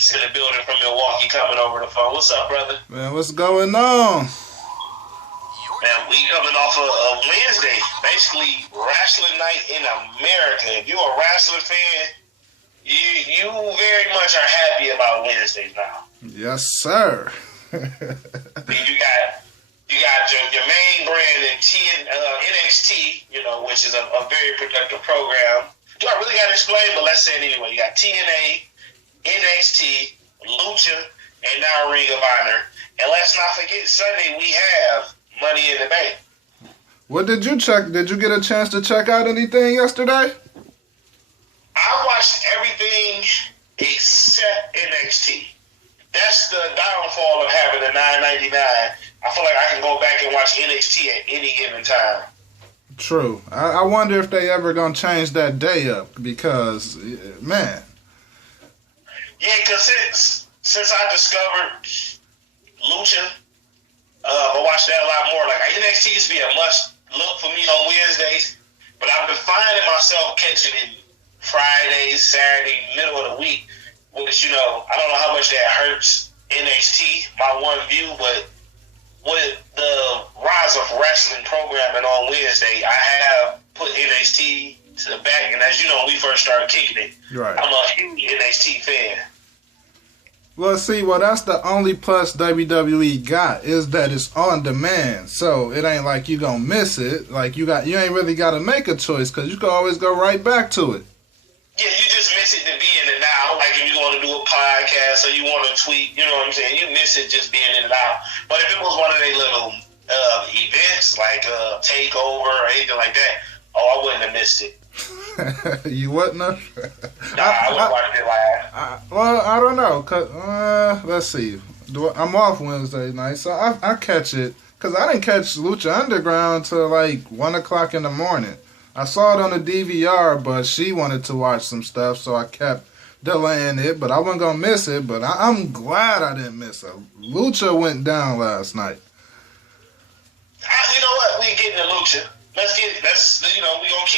B.Meeks in the building from Milwaukee coming over the phone. What's up, brother? Man, what's going on? Man, we coming off of Wednesday, basically wrestling night in America. If you're a wrestling fan, you very much are happy about Wednesdays now. Yes, sir. You got your main brand in NXT, which is a very productive program. Do I really got to explain? But let's say it anyway. You got TNA, NXT, Lucha, and now Ring of Honor. And let's not forget, Sunday we have Money in the Bank. What did you check? Did you get a chance to check out anything yesterday? I watched everything except NXT. That's the downfall of having a $9.99. I feel like I can go back and watch NXT at any given time. True. I wonder if they ever gonna change that day up because, man. Yeah, because since I discovered Lucha, I watched that a lot more. Like NXT used to be a must look for me on Wednesdays, but I've been finding myself catching it Fridays, Saturday, middle of the week, which, I don't know how much that hurts NXT, my one view, but with the rise of wrestling programming on Wednesday, I have put NXT to the back, and as you know, when we first started kicking it, right. I'm a huge NXT fan. Well, see, that's the only plus WWE got is that it's on demand. So it ain't like you gonna miss it. Like you ain't really got to make a choice because you can always go right back to it. Yeah, you just miss it to be in it now. Like if you want to do a podcast or you want to tweet, you know what I'm saying? You miss it just being in it out. But if it was one of their little events like Takeover or anything like that, I wouldn't have missed it. You wouldn't have? Nah, I wouldn't watch it live. Well, I don't know. Cause, let's see. I'm off Wednesday night, so I catch it. Because I didn't catch Lucha Underground till like 1 o'clock in the morning. I saw it on the DVR, but she wanted to watch some stuff, so I kept delaying it. But I wasn't going to miss it, but I'm glad I didn't miss it. Lucha went down last night. You know what? We getting the Lucha. We're going to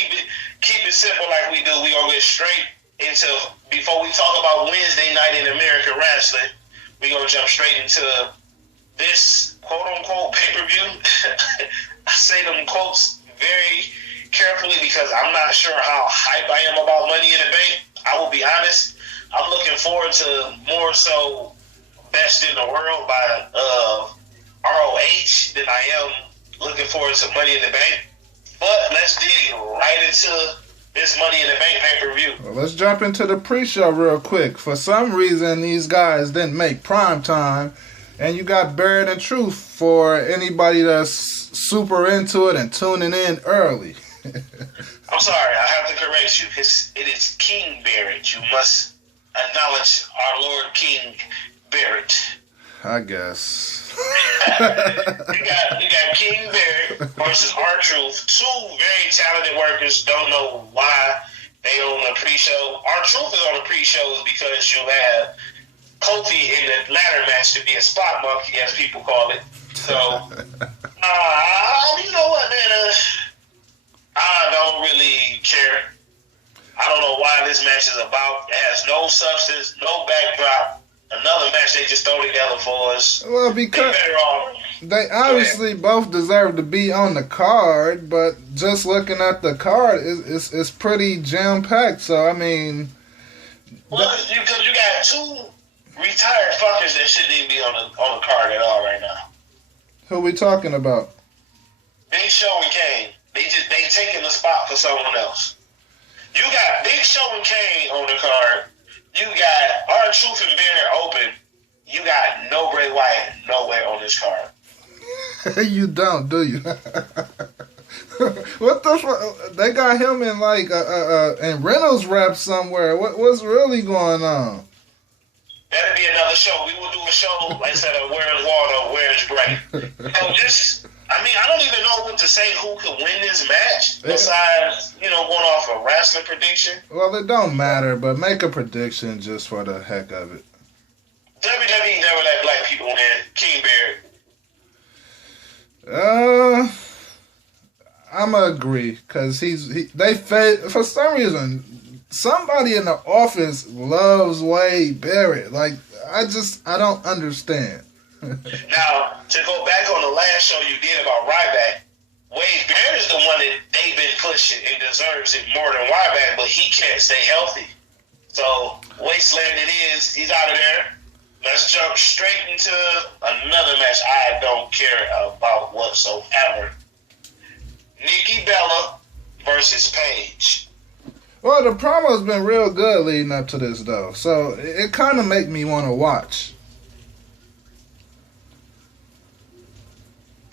keep it simple like we do. We're going to get straight into, before we talk about Wednesday night in American wrestling, we're going to jump straight into this quote-unquote pay-per-view. I say them quotes very carefully because I'm not sure how hype I am about Money in the Bank. I will be honest. I'm looking forward to more so Best in the World by ROH than I am looking forward to Money in the Bank. But let's dig right into this Money in the Bank pay-per-view. Well, let's jump into the pre-show real quick. For some reason, these guys didn't make prime time, and you got Barrett and Truth for anybody that's super into it and tuning in early. I'm sorry, I have to correct you. It is King Barrett. You must acknowledge our Lord King Barrett. I guess. you got King Barrett versus R-Truth. Two very talented workers. Don't know why they on the pre-show. R-Truth is on the pre-shows because you have Kofi in the ladder match to be a spot monkey, as people call it. So, you know what, man? I don't really care. I don't know why this match is about. It has no substance, no backdrop. Another match they just throw together for us. Well, because they obviously both deserve to be on the card, but just looking at the card, it's pretty jam-packed. So, I mean... Well, because you got two retired fuckers that shouldn't even be on the card at all right now. Who we talking about? Big Show and Kane. They taking the spot for someone else. You got Big Show and Kane on the card. You got R-Truth and Barrett open. You got no Bray Wyatt nowhere on this card. You don't, do you? What the fuck? They got him in like in Reynolds rap somewhere. What's really going on? That'll be another show. We will do a show like instead of Where's Waldo, Where's Bray. I don't even know what to say who could win this match besides, going off a wrestling prediction. Well, it don't matter, but make a prediction just for the heck of it. WWE never let black people win. King Barrett. I'm going to agree, because for some reason, somebody in the office loves Wade Barrett. Like, I don't understand. Now, to go back on the last show you did about Ryback, Wade Barrett is the one that they've been pushing and deserves it more than Ryback, but he can't stay healthy. So, Wasteland it is. He's out of there. Let's jump straight into another match I don't care about whatsoever. Nikki Bella versus Paige. Well, the promo's been real good leading up to this, though. So, it kind of make me want to watch.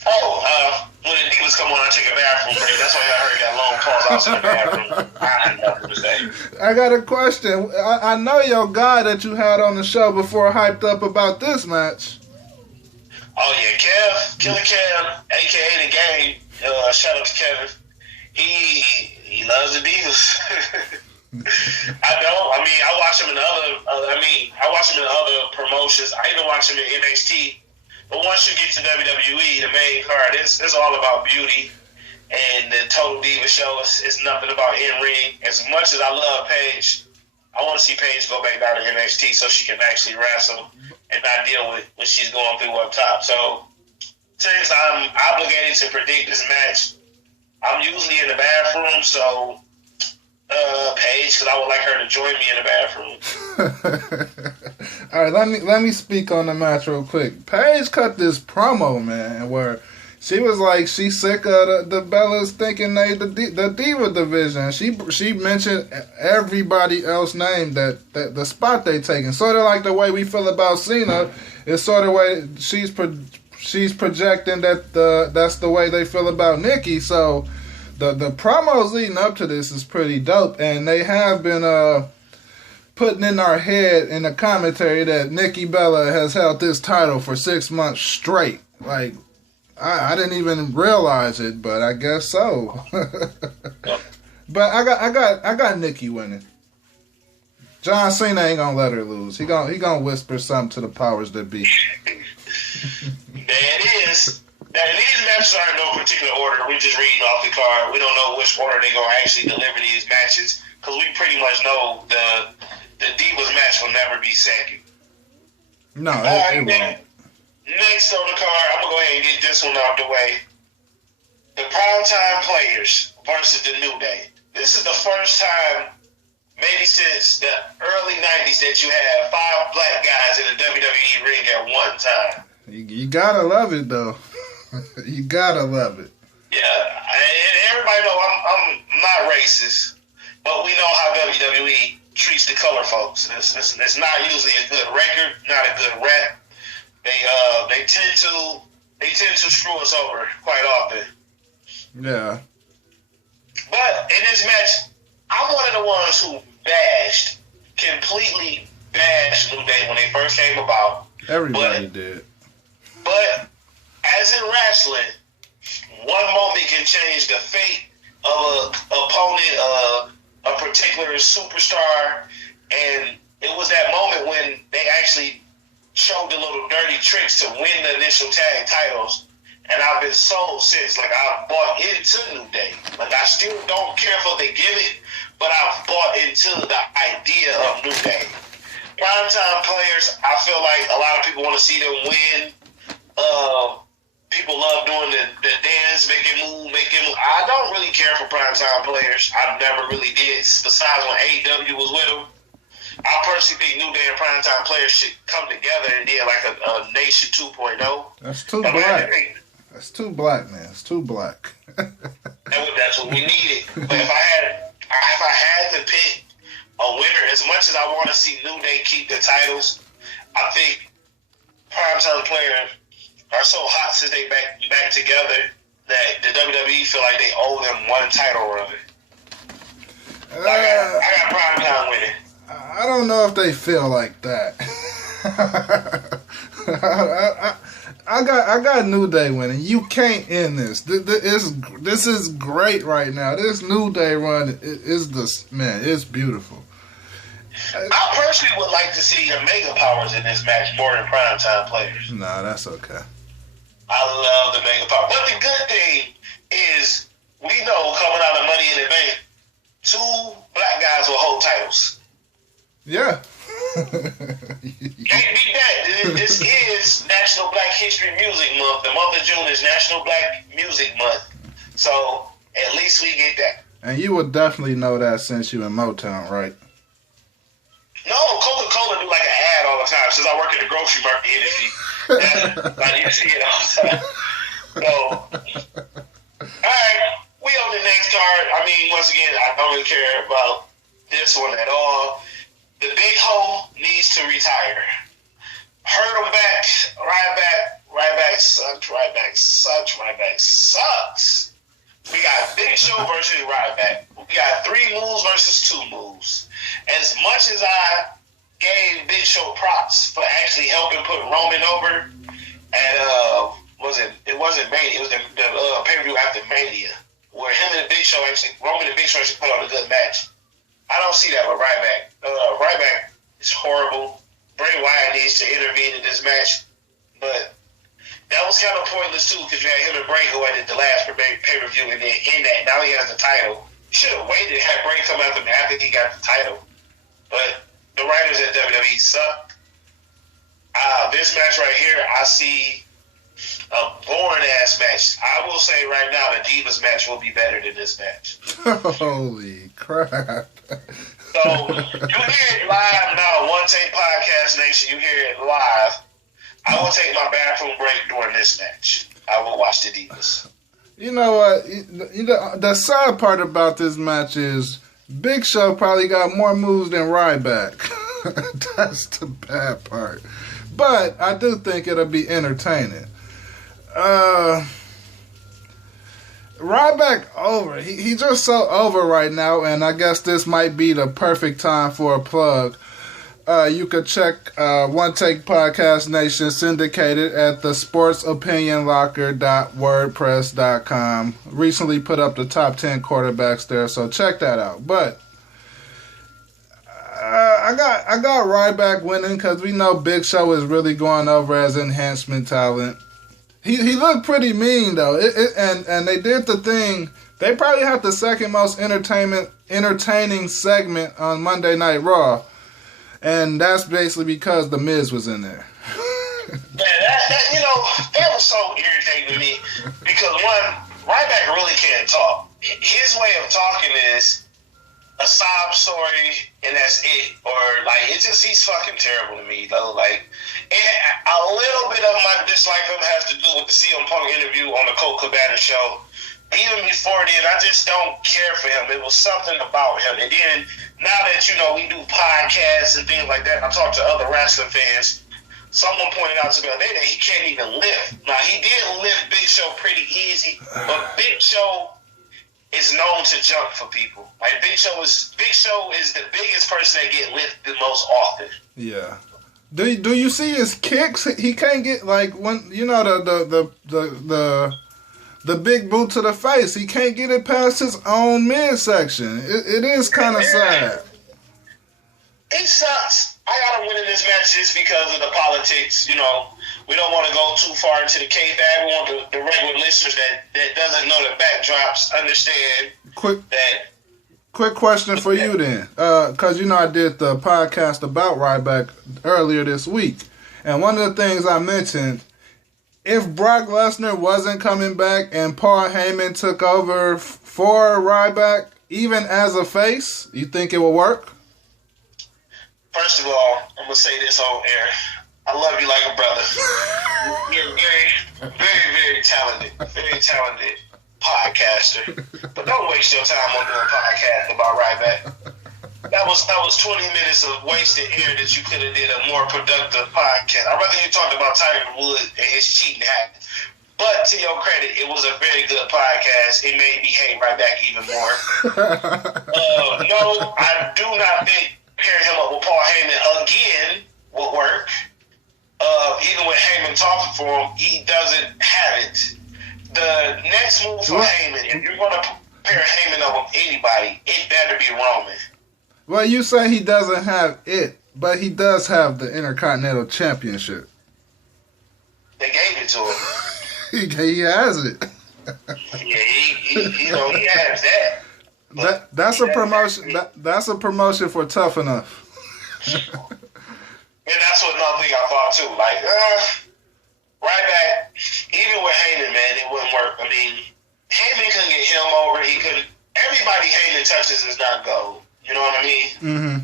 Oh, when the Divas come on, I take a bathroom break. That's why I heard that long pause. I was in the bathroom. I had nothing to say. I got a question. I know your guy that you had on the show before hyped up about this match. Oh, yeah, Kev, Killer Kev, a.k.a. The Game. Shout out to Kevin. He loves the Divas. I watch him in other promotions. I even watch him in NXT. But once you get to WWE, the main card, it's all about beauty. And the Total Diva show is nothing about in-ring. As much as I love Paige, I want to see Paige go back down to NXT so she can actually wrestle and not deal with what she's going through up top. So, since I'm obligated to predict this match, I'm usually in the bathroom, so Paige, because I would like her to join me in the bathroom. All right, let me speak on the match real quick. Paige cut this promo, man, where she was like she's sick of the Bellas thinking they the Diva division. She mentioned everybody else's name that the spot they taking. Sort of like the way we feel about Cena. It's sort of way she's projecting that that's the way they feel about Nikki. So the promos leading up to this is pretty dope, and they have been putting in our head in the commentary that Nikki Bella has held this title for 6 months straight. Like, I didn't even realize it, but I guess so. But I got Nikki winning. John Cena ain't gonna let her lose. He gonna whisper something to the powers that be. There it is. Now, these matches are in no particular order. We're just reading off the card. We don't know which order they're gonna actually deliver these matches because we pretty much know the Divas match will never be second. No, it won't. Next on the card, I'm going to go ahead and get this one out the way. The Primetime Players versus the New Day. This is the first time, maybe since the early 90s, that you have 5 black guys in the WWE ring at one time. You gotta love it, though. You gotta love it. Yeah, and everybody know I'm not racist, but we know how WWE treats the color folks. It's not usually a good record, not a good rep. They tend to screw us over quite often. Yeah. But in this match, I'm one of the ones who completely bashed New Day when they first came about. Everybody did. But as in wrestling, one moment can change the fate of an opponent, a particular superstar, and it was that moment when they actually showed the little dirty tricks to win the initial tag titles, and I've been sold since. Like, I've bought into New Day. Like, I still don't care for the gimmick, but I've bought into the idea of New Day. Primetime Players, I feel like a lot of people want to see them win. People love doing the dance, make it move. I don't really care for Primetime Players. I never really did, besides when AEW was with them. I personally think New Day and Primetime Players should come together and do like a Nation 2.0. That's too black. That's too black, man. It's too black. That's what we needed. But if I had to pick a winner, as much as I want to see New Day keep the titles, I think Primetime Players are so hot since they back together that the WWE feel like they owe them one title run. I got Primetime winning. I don't know if they feel like that. I got New Day winning. You can't end this. This is great right now. This New Day run is it's beautiful. I personally would like to see the Mega Powers in this match more than Primetime Players. Nah, that's okay. I love the Mega Powers. But the good thing is, we know coming out of Money in the Bank, 2 black guys will hold titles. Yeah. Can't beat that. This is National Black History Music Month. The month of June is National Black Music Month. So at least we get that. And you would definitely know that since you in Motown, right? No, Coca-Cola do like an ad all the time since I work in the grocery market industry. I need to see it all the time. So, alright, we on the next card. I mean, once again, I don't really care about this one at all. The big hoe needs to retire. Hurt him back, Ryback sucks. We got Big Show versus Ryback. We got 3 moves versus 2 moves. As much as I gave Big Show props for actually helping put Roman over at it wasn't Mania, it was the pay-per-view after Mania, where him and Big Show Roman and Big Show actually put on a good match. I don't see that with Ryback. Ryback is horrible. Bray Wyatt needs to intervene in this match, but that was kind of pointless too, because you had him and Bray go at it the last pay-per-view, and then in that, now he has the title. You should have waited and had Bray come after him after he got the title. But the writers at WWE suck. This match right here, I see a boring-ass match. I will say right now, the Divas match will be better than this match. Holy crap. So, you hear it live now, One Take Podcast Nation, you hear it live. I will take my bathroom break during this match. I will watch the Divas. You know what? The sad part about this match is Big Show probably got more moves than Ryback. That's the bad part. But I do think it'll be entertaining. Ryback over. He's just so over right now, and I guess this might be the perfect time for a plug. You could check One Take Podcast Nation syndicated at the sportsopinionlocker.wordpress.com. Recently put up the top 10 quarterbacks there, so check that out. But I got Ryback winning because we know Big Show is really going over as enhancement talent. He looked pretty mean though, and they did the thing. They probably had the second most entertaining segment on Monday Night Raw. And that's basically because The Miz was in there. That was so irritating to me. Because one, Ryback really can't talk. His way of talking is a sob story, and that's it. Or, he's fucking terrible to me, though. A little bit of my dislike of him has to do with the CM Punk interview on the Colt Cabana show. Even before then, I just don't care for him. It was something about him. And then, now that, we do podcasts and things like that, I talk to other wrestling fans. Someone pointed out to me the other day that he can't even lift. Now, he did lift Big Show pretty easy, but Big Show is known to jump for people. Big Show is the biggest person that get lifted most often. Yeah. Do you see his kicks? He can't get, when, the big boot to the face. He can't get it past his own midsection. It is kind of sad. It sucks. I gotta win in this match just because of the politics. We don't want to go too far into the kayfabe. We want the regular listeners that doesn't know the backdrops understand Quick question for you then. Because, I did the podcast about Ryback earlier this week. And one of the things I mentioned, if Brock Lesnar wasn't coming back and Paul Heyman took over for Ryback, even as a face, you think it will work? First of all, I'm going to say this on air. I love you like a brother. You're very, very, very talented podcaster. But don't waste your time on doing a podcast about Ryback. That was 20 minutes of wasted air that you could have did a more productive podcast. I'd rather you talked about Tiger Woods and his cheating habits. But to your credit, it was a very good podcast. It made me hate Ryback even more. No, I do not think pairing him up with Paul Heyman again will work. Even with Heyman talking for him, he doesn't have it. The next move for Heyman, if you're going to pair Heyman up with anybody, it better be Roman. Well, you say he doesn't have it, but he does have the Intercontinental Championship. They gave it to him. He has it. Yeah, he has that. But That's he a doesn't promotion. actually. That's a promotion for Tough Enough. And that's what another thing I thought too. Like, right back, even with Heyman, man, it wouldn't work. I mean, Heyman couldn't get him over. He couldn't. Everybody Heyman touches is not gold. You know what I mean? Mm-hmm.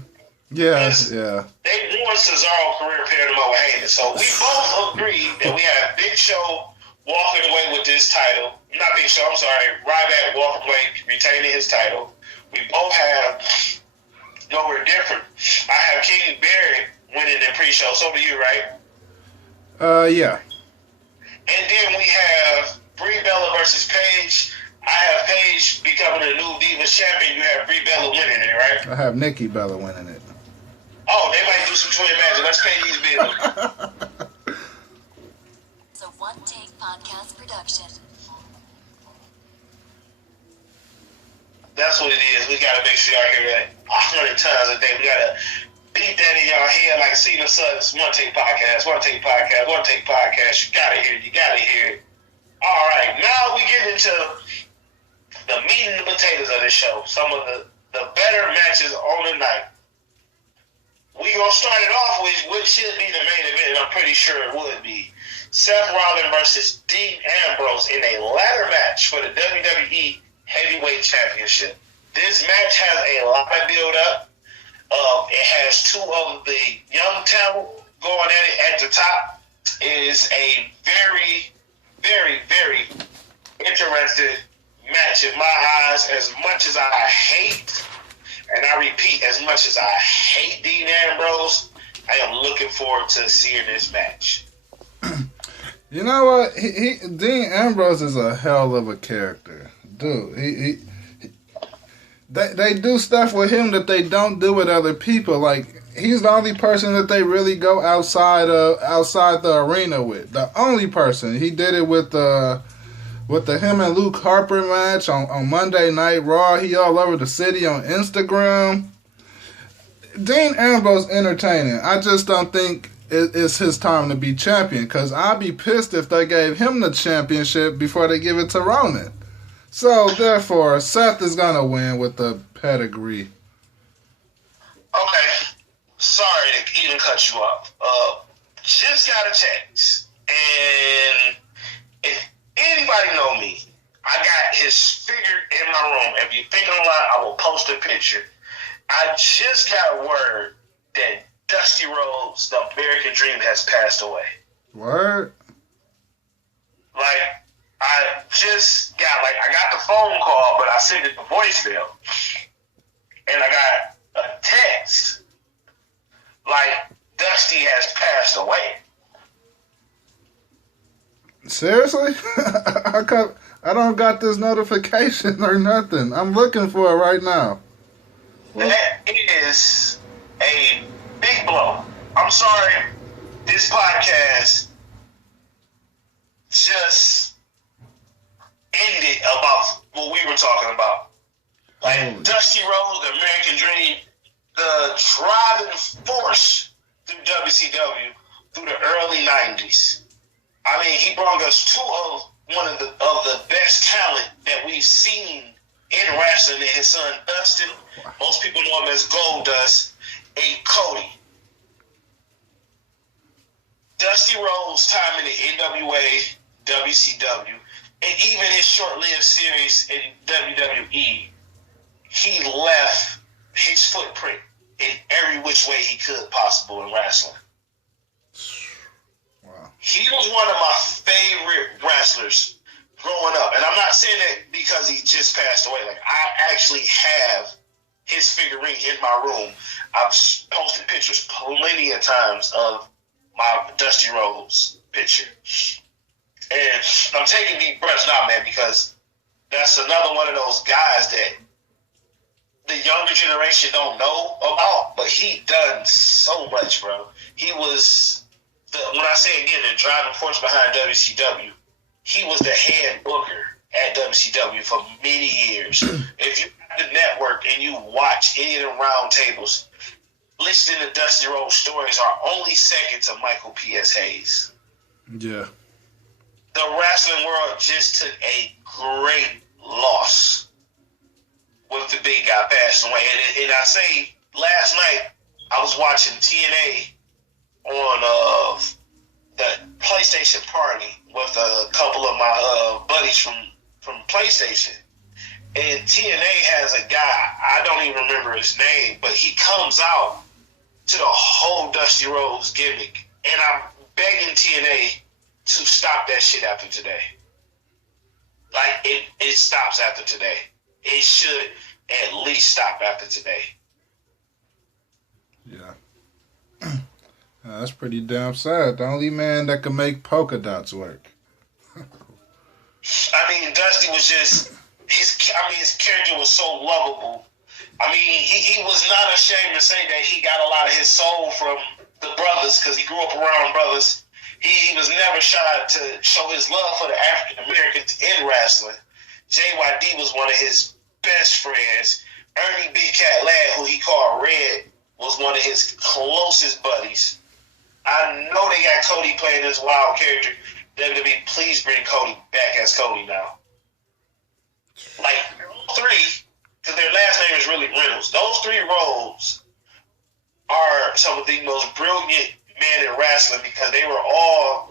Yeah, Because yeah. they ruined Cesaro's career pairing him up with Heyman. So we both agreed that we have Big Show walking away with this title. Not Big Show, I'm sorry. Ryback walking away, retaining his title. We both have nowhere different. I have King Barry winning the pre-show. So do you, right? Yeah. And then we have Brie Bella versus Paige. I have Paige becoming the new Divas champion. You have Brie Bella winning it, right? I have Nikki Bella winning it. Oh, they might do some twin matches. Let's pay these bills. It's a One Take Podcast production. That's what it is. We gotta make sure y'all hear that 100 times a day. We gotta beat that in y'all head like Cena Sutton's One Take Podcast, One Take Podcast, One Take Podcast. You gotta hear it. You gotta hear it. All right, now we get into the meat and the potatoes of this show. Some of the better matches on the night. We gonna start it off with what should be the main event, and I'm pretty sure it would be Seth Rollins versus Dean Ambrose in a ladder match for the WWE Heavyweight Championship. This match has a lot of build-up. It has two of the young talent going at it at the top. It is a very, very, very interesting match in my eyes. As much as I hate, and I repeat, as much as I hate Dean Ambrose, I am looking forward to seeing this match. You know what? Dean Ambrose is a hell of a character, dude. They do stuff with him that they don't do with other people. Like, he's the only person that they really go outside the arena with. The only person. He did it with the him and Luke Harper match on Monday Night Raw. He all over the city on Instagram. Dean Ambrose entertaining. I just don't think it's his time to be champion, because I'd be pissed if they gave him the championship before they give it to Roman. So, therefore, Seth is going to win with the pedigree. Okay. Sorry to even cut you off. Just got a text. And if anybody know me, I got his figure in my room. If you think I'm lying, I will post a picture. I just got word that Dusty Rhodes, the American Dream, has passed away. Word? Like, I got the phone call, but I sent it to voicemail. And I got a text. Like, Dusty has passed away. Seriously? I don't got this notification or nothing. I'm looking for it right now. That is a big blow. I'm sorry, this podcast just ended about what we were talking about. Like, Dusty Rhodes, the American Dream, the driving force through WCW through the early 90s. I mean, he brought us one of the best talent that we've seen in wrestling, and his son Dustin. Most people know him as Goldust, and Cody. Dusty Rhodes' time in the NWA, WCW, and even his short-lived series in WWE, he left his footprint in every which way he could possible in wrestling. Wow. He was one of my favorite wrestlers growing up. And I'm not saying that because he just passed away. Like, I actually have his figurine in my room. I've posted pictures plenty of times of my Dusty Rhodes picture. And I'm taking deep breaths now, man, because that's another one of those guys that the younger generation don't know about, but he done so much, bro. He was, when I say again, the driving force behind WCW, he was the head booker at WCW for many years. If you have the network and you watch any of the round tables, listening to Dusty Rhodes stories are only second to Michael P.S. Hayes. Yeah. The wrestling world just took a great loss. with the big guy passing away. And I say last night I was watching TNA on the PlayStation party with a couple of my buddies from PlayStation. And TNA has a guy, I don't even remember his name, but he comes out to the whole Dusty Rhodes gimmick. And I'm begging TNA to stop that shit after today. Like, it stops after today. It should at least stop after today. Yeah. That's pretty damn sad. The only man that can make polka dots work. I mean, Dusty was just, his character was so lovable. I mean, he was not ashamed to say that he got a lot of his soul from the brothers because he grew up around brothers. He was never shy to show his love for the African Americans in wrestling. JYD was one of his best friends. Ernie Big Cat Ladd, who he called Red, was one of his closest buddies. I know they got Cody playing this wild character. WWE, please bring Cody back as Cody now. Like, three, because their last name is really Reynolds. Those three roles are some of the most brilliant men in wrestling because they were all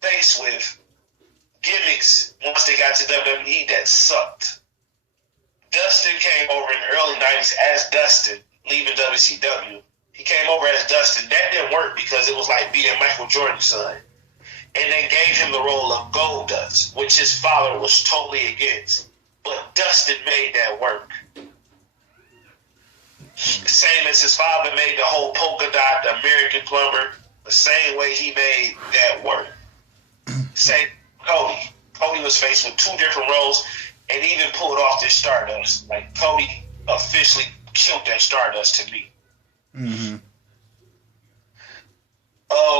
faced with gimmicks once they got to WWE that sucked. Dustin came over in the early 90s as Dustin, leaving WCW. He came over as Dustin. That didn't work because it was like being Michael Jordan's son. And they gave him the role of Goldust, which his father was totally against. But Dustin made that work. Same as his father made the whole polka dot, the American plumber, the same way he made that work. Same Cody. Cody was faced with two different roles and even pulled off this Stardust. Like, Cody officially killed that Stardust to me. Mm-hmm.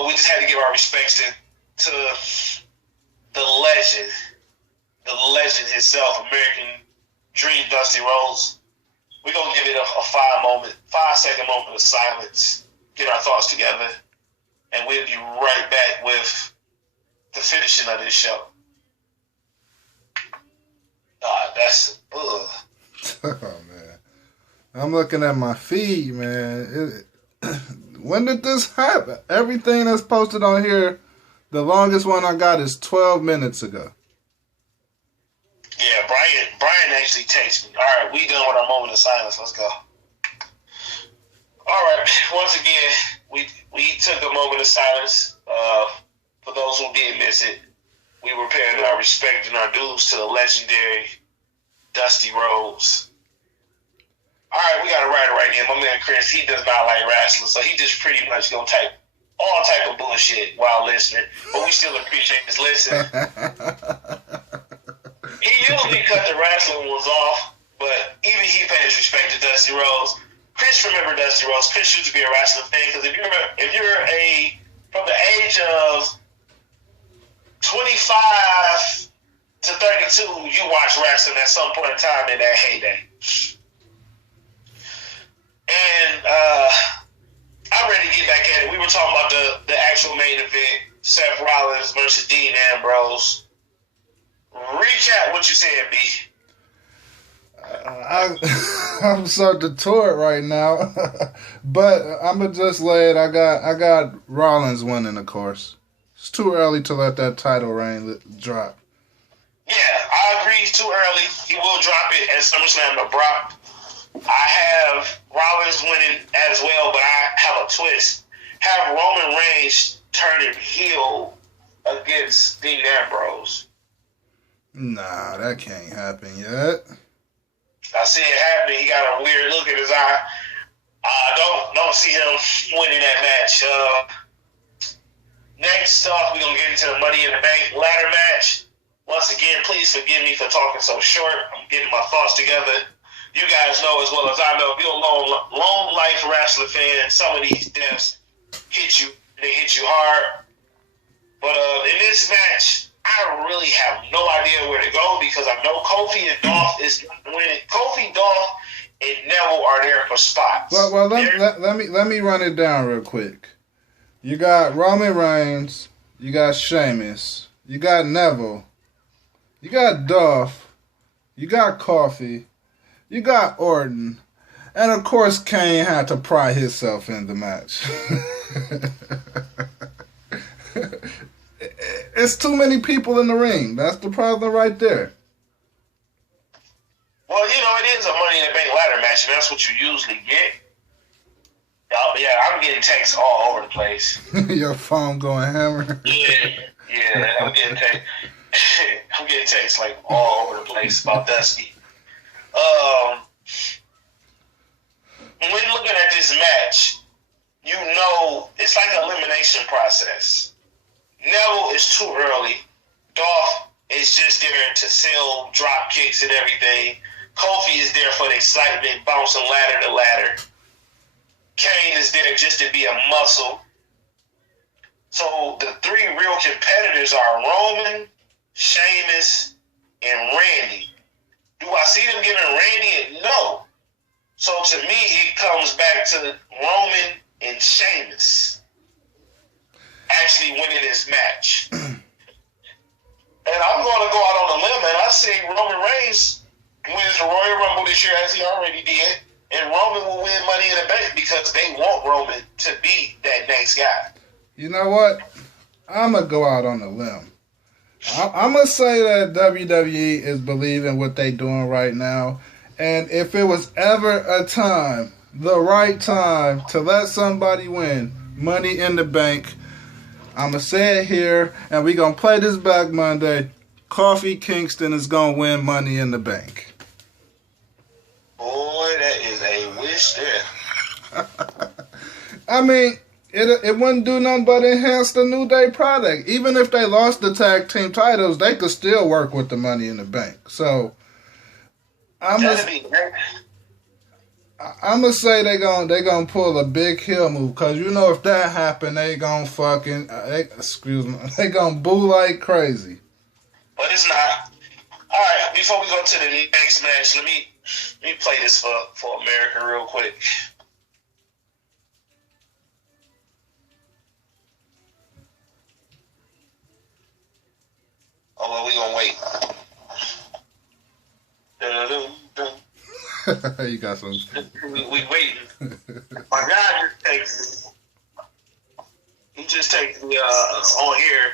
We just had to give our respects to the legend himself, American Dream, Dusty Rhodes. We're going to give it a 5-second moment of silence, get our thoughts together, and we'll be right back with the finishing of this show. Oh, man. I'm looking at my feed, man. When did this happen? Everything that's posted on here, the longest one I got is 12 minutes ago. Yeah, Brian actually texted me. All right, we done with our moment of silence. Let's go. All right, once again, we took a moment of silence. For those who did miss it, we were paying our respect and our dues to the legendary Dusty Rhodes. All right, we got a writer right here. My man Chris, he does not like wrestling, so he just pretty much gonna type all type of bullshit while listening. But we still appreciate his listen. He usually cut the wrestling ones off, but even he pays respect to Dusty Rhodes. Chris remember Dusty Rhodes. Chris used to be a wrestling fan because if you're from the age of 25 to 32, you watch wrestling at some point in time in that heyday. And I'm ready to get back at it. We were talking about the actual main event, Seth Rollins versus Dean Ambrose. Recap what you said, B. I'm so detoured right now, but I'm gonna just lay it. I got Rollins winning, of course. It's too early to let that title reign drop. Yeah, I agree. It's too early. He will drop it at SummerSlam to Brock. I have Rollins winning as well, but I have a twist. Have Roman Reigns turning heel against Dean Ambrose. Nah, that can't happen yet. I see it happening. He got a weird look in his eye. I don't see him winning that match. Next off, we're going to get into the Money in the Bank ladder match. Once again, please forgive me for talking so short. I'm getting my thoughts together. You guys know as well as I know, if you're a long life wrestling fan, some of these deaths hit you. They hit you hard. But in this match, I really have no idea where to go because I know Kofi and Dolph is not winning. Kofi, Dolph, and Neville are there for spots. Well, let me run it down real quick. You got Roman Reigns, you got Sheamus, you got Neville, you got Dolph, you got Kofi, You got Orton. And of course, Kane had to pry himself in the match. It's too many people in the ring. That's the problem right there. Well, it is a Money in the Bank ladder match, and that's what you usually get. Yeah, I'm getting texts all over the place. Your phone going hammer. Yeah, I'm getting texts. I'm getting texts like all over the place about Dusty. When looking at this match, it's like an elimination process. Neville is too early. Dolph is just there to sell drop kicks and everything. Kofi is there for the excitement, bouncing ladder to ladder. Kane is there just to be a muscle. So the three real competitors are Roman, Sheamus, and Randy. Do I see them giving Randy a no? So to me, it comes back to Roman and Sheamus actually winning this match. And I'm going to go out on a limb, and I say Roman Reigns wins the Royal Rumble this year, as he already did, and Roman will win Money in the Bank because they want Roman to be that next guy. You know what? I'm going to go out on a limb. I'm going to say that WWE is believing what they're doing right now. And if it was ever a time, the right time, to let somebody win Money in the Bank, I'm going to say it here, and we're going to play this back Monday. Kofi Kingston is going to win Money in the Bank. Boy, that is a wish there. I mean, it wouldn't do nothing but enhance the New Day product. Even if they lost the tag team titles, they could still work with the Money in the Bank. So, I'm going to say they're gonna pull a big heel move. Because, if that happened, they going to they going to boo like crazy. But it's not. All right, before we go to the next match, let me play this for America real quick. Oh, well, we gonna wait. You got some. We waiting. My guy just takes me on here.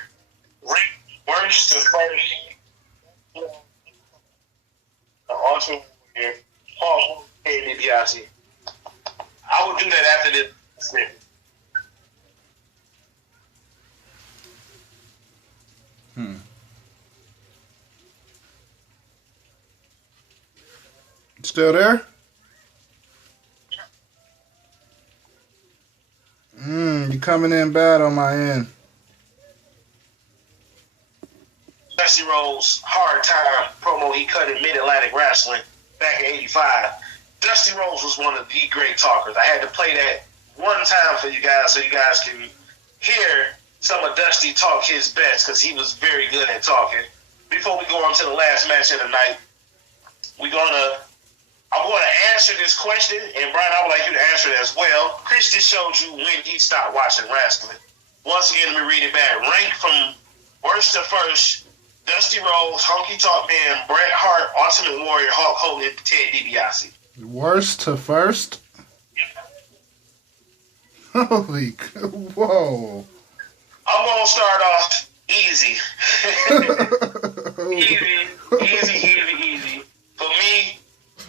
Worst to first. Awesome here. Paul DiBiase. I will do that after this. Still there? You coming in bad on my end. Dusty Rhodes' hard time promo he cut in Mid-Atlantic Wrestling back in '85. Dusty Rhodes was one of the great talkers. I had to play that one time for you guys so you guys can hear some of Dusty talk his best because he was very good at talking. Before we go on to the last match of the night, I'm going to answer this question, and Brian, I would like you to answer it as well. Chris just showed you when he stopped watching wrestling. Once again, let me read it back. Rank from worst to first: Dusty Rhodes, Honky Tonk Man, Bret Hart, Ultimate Warrior, Hulk Hogan, Ted DiBiase. Worst to first? Holy, whoa. I'm going to start off easy. Easy. For me,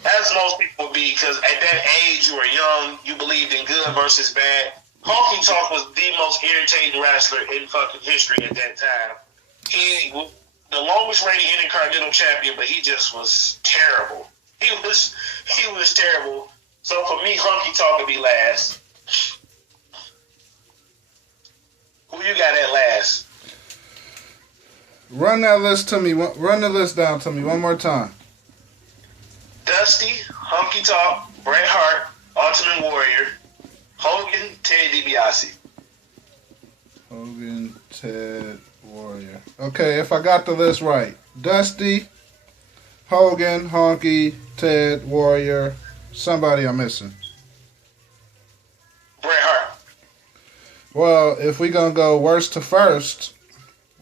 as most people would be, because at that age you were young, you believed in good versus bad. Honky Tonk was the most irritating wrestler in fucking history at that time. He was the longest reigning Intercontinental Champion, but he just was terrible. He was terrible. So for me, Honky Tonk would be last. Who you got at last? Run that list to me. Run the list down to me one more time. Dusty, Honky Tonk, Bret Hart, Ultimate Warrior, Hogan, Ted DiBiase. Hogan, Ted, Warrior. Okay, if I got the list right. Dusty, Hogan, Honky, Ted, Warrior. Somebody I'm missing. Bret Hart. Well, if we gonna go worst to first,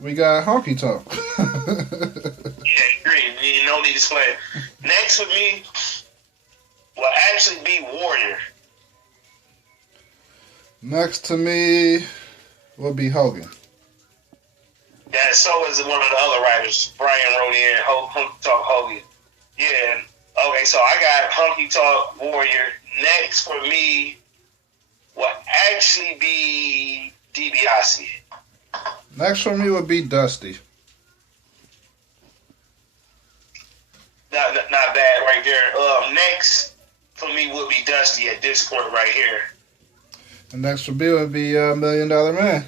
we got Honky Tonk. Yeah, agree. No need to explain. Next with me, will actually be Warrior. Next to me will be Hogan. That so is one of the other writers. Brian wrote in Hunky Talk Hogan. Yeah. Okay, so I got Hunky Talk Warrior. Next for me will actually be DiBiase. Next for me would be Dusty. Not bad right there. Next for me would be Dusty at this point right here. And next for me would be $1 Million Man.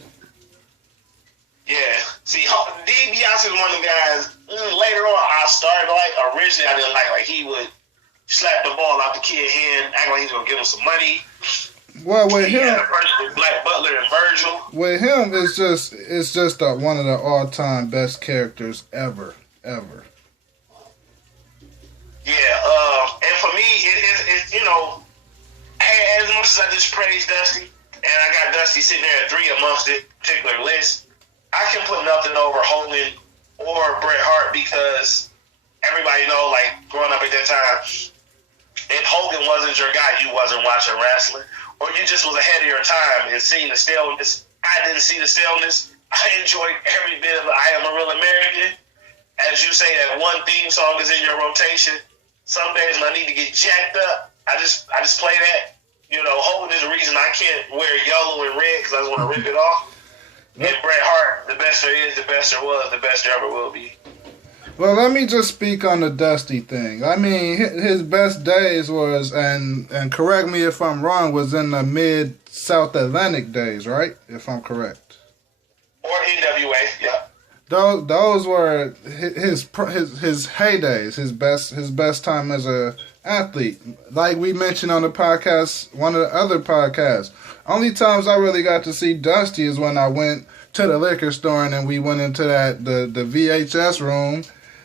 Yeah. See, DiBiase is one of the guys. Later on, I started like. Originally, I didn't like he would slap the ball out the kid's hand, act like he's gonna give him some money. Well, with He him, had a person with Black Butler and Virgil. with him, it's just one of the all-time best characters ever. Yeah. And for me, it's as much as I just praised Dusty, and I got Dusty sitting there at 3 amongst this particular list, I can put nothing over Hogan or Bret Hart because everybody know, like, growing up at that time, if Hogan wasn't your guy, you wasn't watching wrestling, or you just was ahead of your time and seeing the staleness. I didn't see the staleness. I enjoyed every bit of I Am a Real American. As you say, that one theme song is in your rotation. Some days when I need to get jacked up, I just play that. Hogan is the reason I can't wear yellow and red because I just want to rip it off. And Bret Hart, the best there is, the best there was, the best there ever will be. Well, let me just speak on the Dusty thing. I mean, his best days was, and correct me if I'm wrong, was in the mid-South Atlantic days, right? If I'm correct. Or NWA, yeah. Those were his heydays, his best time as a athlete. Like we mentioned on the podcast, one of the other podcasts. Only times I really got to see Dusty is when I went to the liquor store and then we went into the VHS room,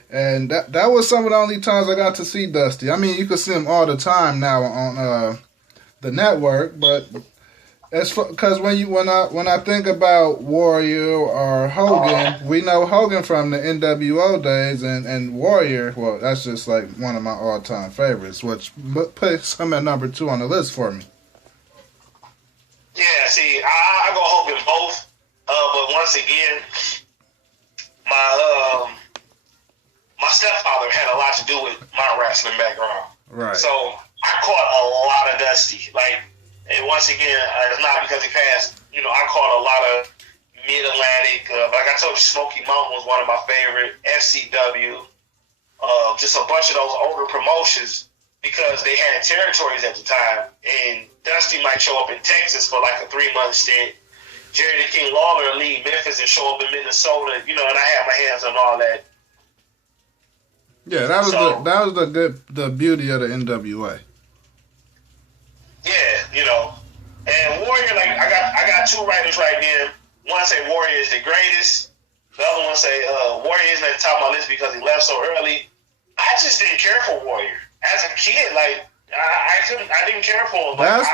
and that was some of the only times I got to see Dusty. I mean, you could see him all the time now on the network, but because when I think about Warrior or Hogan, we know Hogan from the NWO days, and Warrior, well, that's just like one of my all-time favorites, which puts him at number 2 on the list for me. Yeah, see, I go Hogan both, but once again, my stepfather had a lot to do with my wrestling background. Right. So I caught a lot of Dusty. And once again, it's not because he passed. I caught a lot of Mid-Atlantic. Like I told you, Smoky Mountain was one of my favorite. FCW. Just a bunch of those older promotions because they had territories at the time. And Dusty might show up in Texas for like a 3-month stint. Jerry the King Lawler would leave Memphis and show up in Minnesota. And I had my hands on all that. Yeah, that was the beauty of the NWA. Yeah, and Warrior, like I got 2 writers right there. One say Warrior is the greatest. The other one say Warrior isn't at the top of my list because he left so early. I just didn't care for Warrior as a kid. Like I didn't care for him. Like,